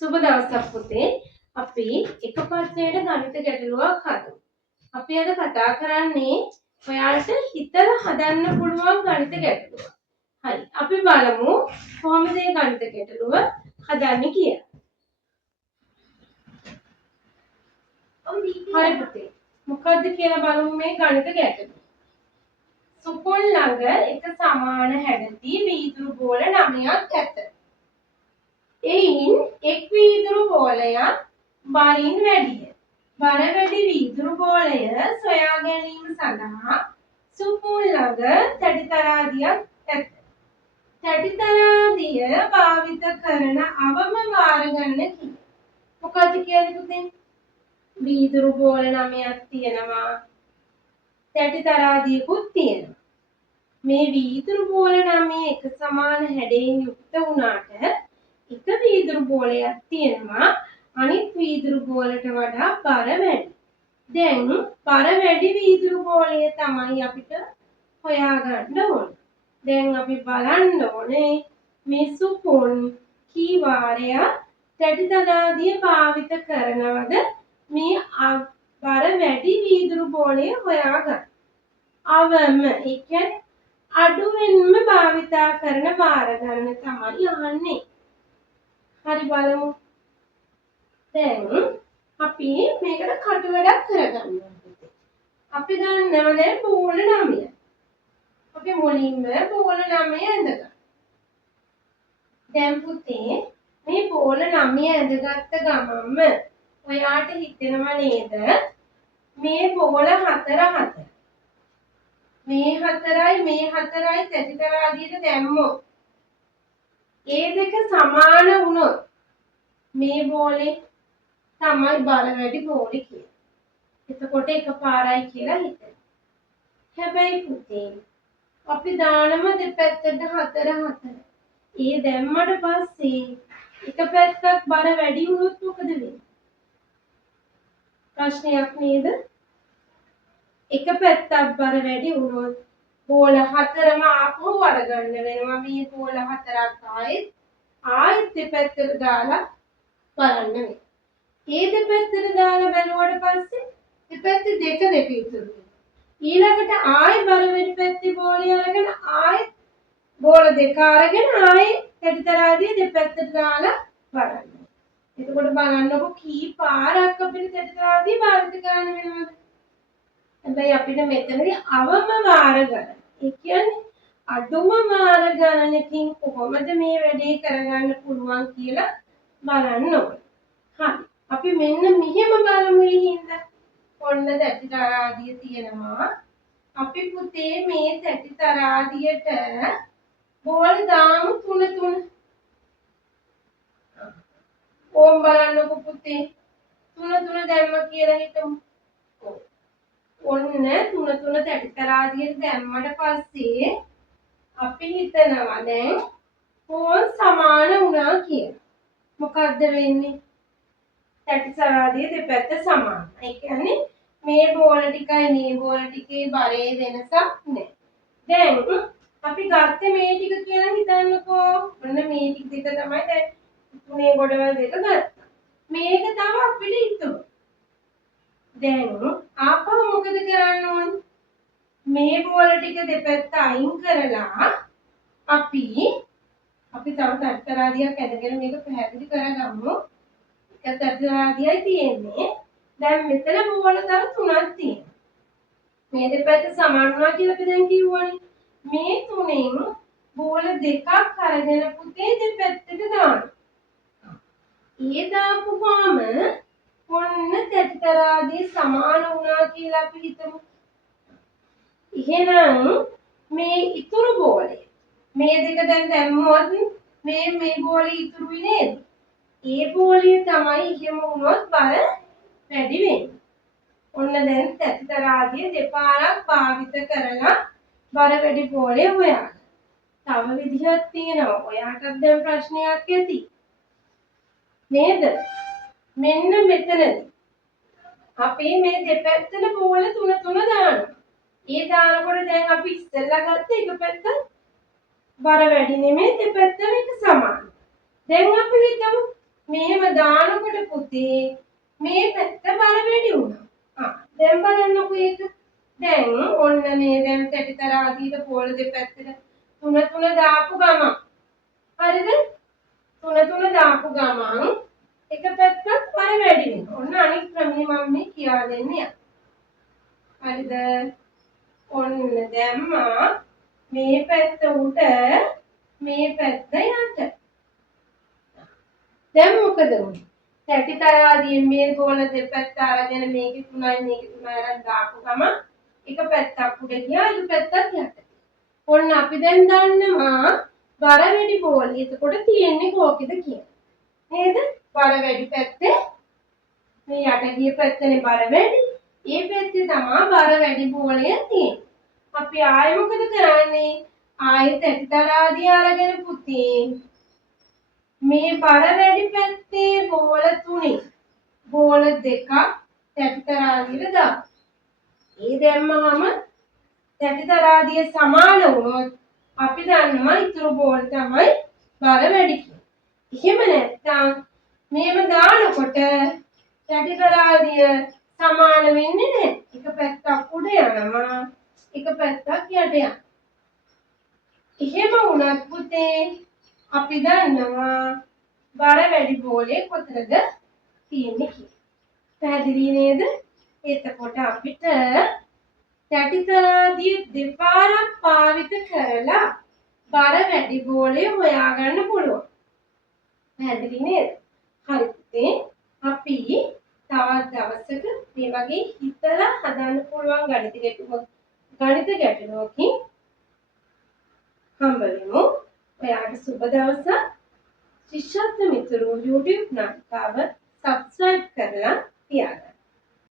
සුබ දවසක් පුතේ. අපි එක ප්‍රශ්නයකට ගණිත ගැටලුවක් හදමු. අපි අද කතා කරන්නේ ඔයාලට හිතලා හදන්න පුළුවන් ගණිත ගැටලුවක්. හරි. අපි බලමු කොහොමද මේ ගණිත ගැටලුව හදන්නේ කියලා. හරි පුතේ. මොකද්ද කියලා බලමු මේ ගණිත ගැටලුව. සුපුල් ළඟ එක සමාන හැඩති වීදුරු බෝල 9ක් ඇත. එයින් එක් වීදුරු බෝලයක් බරින් වැඩිය. බර වැඩි වීදුරු බෝලය සොයා ගැනීම සඳහා සුපුල් ළඟ තැටිතරාදියක් ඇත. තැටිතරාදිය භාවිත කරන අවම වාර ගණන කීය? මොකද කියන්නේ පුතේ? වීදුරු බෝල 9ක් තියෙනවා. තැටිතරාදියකුත් තියෙනවා. මේ වීදුරු බෝල 9 එක සමාන හැඩයෙන් යුක්ත වුණාට එක වීදුරු බෝලයක් තියෙනවා අනිත් වීදුරු බෝලට වඩා බර වැඩි. දැන් බර වැඩි වීදුරු බෝලය තමයි අපිට හොයාගන්න ඕනේ. දැන් අපි බලන්න ඕනේ මේ සුපුන් කී වාරයක් තැටිතරාදිය භාවිත කරනවද මේ බර වැඩි වීදුරු බෝලය හොයාගන්න. අවම ඒ කියන්නේ අඩුවෙන්ම භාවිතා කරන වාර ගණන තමයි අහන්නේ. හරි බලමු. දැන් අපි මේකට කටු වැඩක් කරගන්නවා. අපි දන්නවා දැන් බෝල 9. අපි මුලින්ම බෝල 9 ඇඳගන්න. දැන් පුතේ මේ බෝල 9 ඇඳගත්ත ගමන්ම ඔයාට හිතෙනව නේද මේ බෝල 4 මේ 4යි තැටිතරාදියට දැම්මොත් ඒ දෙක සමාන වුණොත් මේ බෝලේ තමයි බර වැඩි බෝලේ කියලා. එතකොට එකපාරයි කියලා හිතන්න. හැබැයි පුතේ අපි දානම දෙපැත්තට 4. ඒ දැම්මට පස්සේ එක පැත්තක් බර වැඩි වුණොත් මොකද වෙන්නේ? ප්‍රශ්නයක් නේද? එක පැත්තක් බර වැඩි වුණොත් බෝල 4ම ආපහු අරගන්න වෙනවා. මේ බෝල 4ක් ආයෙත් දෙපැත්තට දාලා බලන්න වෙනවා. ඒ දෙපැත්තට දාලා බැලුවට පස්සේ දෙපැත්ත දෙක ඉතුරු වෙනවා. ඊළඟට ආයෙ බර වැඩි පැත්තේ බෝලය අරගෙන ආයෙත් බෝල දෙක අරගෙන ආයෙ තැටිතරාදිය දෙපැත්තට දාලා බලන්න. එතකොට බලන්නකො කී පාරක් අපිට තැටිතරාදිය භාවිත කරන්න වෙනවද? හැබැයි අපිට මෙතනදී අවම වාර ගණන. ඒ කියන්නේ අඩුම වාර ගණනකින් කොහොමද මේ වැඩේ කරගන්න පුළුවන් කියලා බලන්න ඕනේ. හරි. අපි මෙන්න මෙහෙම බලමු හින්දා. ඔන්න තැටිතරාදිය තියෙනවා. අපි පුතේ මේ තැටිතරාදියට බෝල් දාමු 3. ඕම් බලන්නකො පුතේ. 3 දැම්ම කියලා හිතමු. ඔන්න 3 තැටිතරාදියට දැම්මට පස්සේ අපි හිතනවා දැන් බෝල් සමාන වුණා කියලා. මොකද්ද වෙන්නේ? තැටිතරාදිය දෙපැත්ත සමාන. ඒ කියන්නේ මේ බෝල ටිකයි මේ බෝල ටිකේ බරේ වෙනසක් නැහැ. දැන් අපි ගත්තේ මේ ටික කියලා හිතන්නකෝ. ඔන්න මේ ටික දෙක තමයි දැන් තුනේ ගොඩවල් දෙක ගත්තා. මේක තමයි අපිට ඉතුරු. දැන් ආපහු මොකද කරන්න ඕනේ? මේ බෝල ටික දෙපැත්ත අයින් කරලා අපි තව තැටිතරාදියක් ඇදගෙන මේක පැහැදිලි කරගමු. එක තැටිතරාදියයි තියෙන්නේ. දැන් මෙතන බෝල තව 3ක් තියෙනවා. මේ දෙපැත්ත සමාන වුණා කියලා අපි දැන් කිව්වනේ. මේ 3න් බෝල දෙකක් අරගෙන පුතේ දෙපැත්තට දාන්න. ඒ දාපුවාම ඔන්න තැටිතරාදිය සමාන වුණා කියලා අපි හිතමු. එහෙනම් මේ ඉතුරු බෝලය මේ දෙක දැන් දැම්මොත් මේ බෝලේ ඉතුරුයි නේද? ඒ බෝලය තමයි එහෙම වුණොත් බර වැඩි වෙන්නේ. ඔන්න දැන් තැටිතරාදිය දෙපාරක් භාවිත කරලා බර වැඩි බෝලය හොයන්න. තව විදිහක් තියෙනවා. ඔයාටත් දැන් ප්‍රශ්නයක් ඇති. නේද? මෙන්න මෙතනදී අපි මේ දෙපැත්තට බෝල 3 දානවා. ඒ දානකොට දැන් අපි ඉස්සෙල්ලා ගත්ත එක පැත්ත බර වැඩි නෙමෙයි දෙපැත්තම එක සමාන. දැන් අපි හිතමු මේව දානකොට පුතේ මේ පැත්ත බර වැඩි වුණා. දැන් බලන්නකෝ ඒක. දැන් ඔන්න මේ දැන් තැටිතර ආදීට පොළ දෙපැත්තට තුන දාපු ගමන්. හරිද? තුන දාපු ගමන් එක පැත්තක් බර වැඩි වෙනවා. ඔන්න අනිත් ක්‍රමය මම මේ කියා දෙන්නේ. හරිද? ඔන්න දැම්මා මේ පැත්ත උඩ මේ පැත්ත යට. දැන් මොකද වුනේ? තැටිතරාදියෙන් මේ ගෝල දෙපැත්ත අරගෙන මේකේ 3යි මේකේ 3යි අරන් දාපු ගමන් එක පැත්තක් උඩ ගියා එක පැත්තක් යට. ඔන්න අපි දැන් දන්නවා බර වැඩි බෝලේ එතකොට තියෙන්නේ කෝකෙද කියලා. නේද? බර වැඩි පැත්තේ මේ යට ගිය පැත්තනේ බර වැඩි. ඒ පැත්තේ තමයි බර වැඩි බෝලය තියෙන්නේ. අපි ආයෙ මොකද කරන්නේ? ආයෙ තැටිතරාදිය අරගෙන පුතේ මේ බර වැඩි පැත්තේ බෝල 3 බෝල 2ක් තැටිතරාදියට දාන්න. ඒ දැම්මම තැටිතරාදිය සමාන වුණොත් අපි දන්නවා ඉතුරු බෝල් තමයි බර වැඩි කියලා. එහෙම නැත්නම් මේව දානකොට තැටිතරාදිය සමාන වෙන්නේ නැහැ. එක පැත්තක් උඩ යනවා එක පැත්තක් යට යනවා. එහෙම වුණත් පුතේ අපි දන්නවා බර වැඩි බෝලේ කොතනද තියෙන්නේ කියලා. පැහැදිලි නේද? එතකොට අපිට තැටිතරාදිය දෙපාරක් පාවිත කරලා බර වැඩි බෝලේ හොයාගන්න පුළුවන්. පැහැදිලි නේද? හරි පුතේ අපි තවත් දවසක මේ වගේ හිතලා හදන්න පුළුවන් ගණිත ගැටලුවකින් හම්බ වෙමු. ඔයාට සුබ දවසක්. ශිෂ්‍යත්ව මිතුරු YouTube නාටිකාව subscribe කරලා